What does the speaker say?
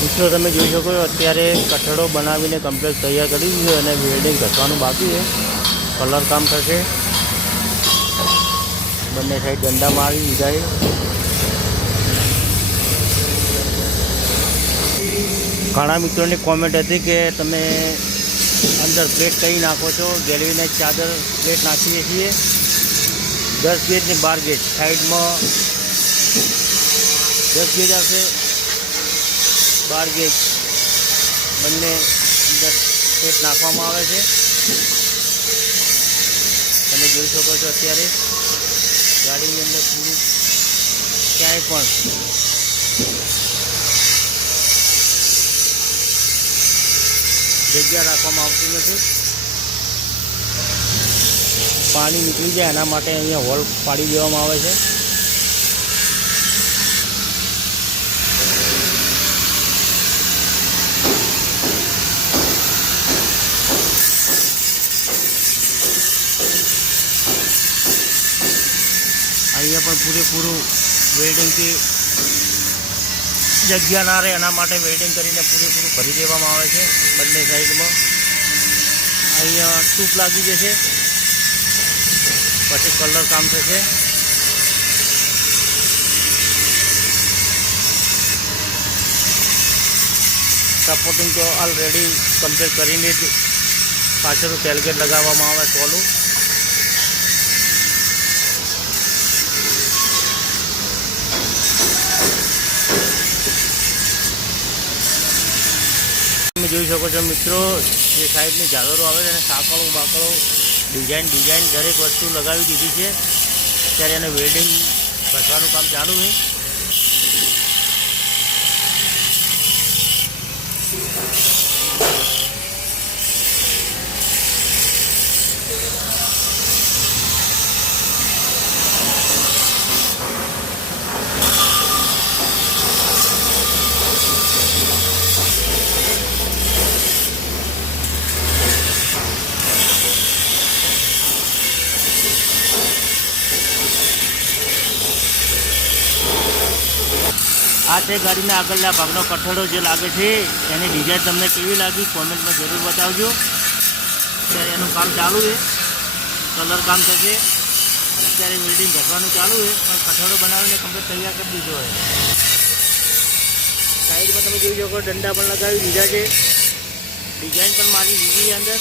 મિત્રો તમે જોઈ શકો છો અત્યારે કઠડો બનાવીને કમ્પ્લીટ તૈયાર કરી દીધો અને વેલ્ડિંગ ઘસવાનું બાકી છે. કલર કામ થશે. બંને સાઈડ દંડા મારી દીધા છે. ઘણા મિત્રોની કોમેન્ટ હતી કે તમે અંદર પ્લેટ કઈ નાખો છો. ગેલવેનાઇઝ ચાદર પ્લેટ નાખીએ છીએ 10 ગેજ ને 12 ગેજ. સાઈડમાં 10 ગેજ આવશે, 12 ગેજ બંને અંદર પ્લેટ નાખવામાં આવે છે. તમે જોઈ શકો છો અત્યારે ગાડીની અંદર પૂરું ક્યાંય પણ જગ્યા રાખવામાં આવતી નથી. પાણી નીકળી જાય એના માટે અહીંયા હોલ પાડી દેવામાં આવે છે. અહીંયા પણ પૂરેપૂરું વેલ્ડિંગથી જગ્યા ના રહે એના માટે વેલ્ડિંગ કરીને પૂરેપૂરું ભરી દેવામાં આવે છે. બંને સાઈડમાં અહીંયા ટૂપ લાગી જશે, પછી કલર કામ થશે. સપોર્ટિંગ તો ઓલરેડી કમ્પ્લીટ કરીને જ પાછળ ટેલગેટ લગાવવામાં આવે ટોલું. તમે જોઈ શકો છો મિત્રો, જે સાઈડની ઝાલરો આવે છે અને સાંકળો બાકળો ડિઝાઇન દરેક વસ્તુ લગાવી દીધી છે. અત્યારે એને વેલ્ડિંગ ઘસવાનું કામ ચાલુ છે. આ છે ગાડીના આગળના ભાગનો કઠડો જે લાગે છે. એની ડિઝાઇન તમને કેવી લાગી કોમેન્ટમાં જરૂર બતાવજો. અત્યારે એનું કામ ચાલુ છે, કલર કામ થશે. અત્યારે વેલ્ડિંગ ઘસવાનું ચાલુ છે, પણ કઠડો બનાવીને કમ્પ્લીટ તૈયાર કરી દીધો હોય. સાઈડમાં તમે જોઈ શકો દંડા પણ લગાવી દીધા છે, ડિઝાઇન પણ મારી દીધી છે અંદર.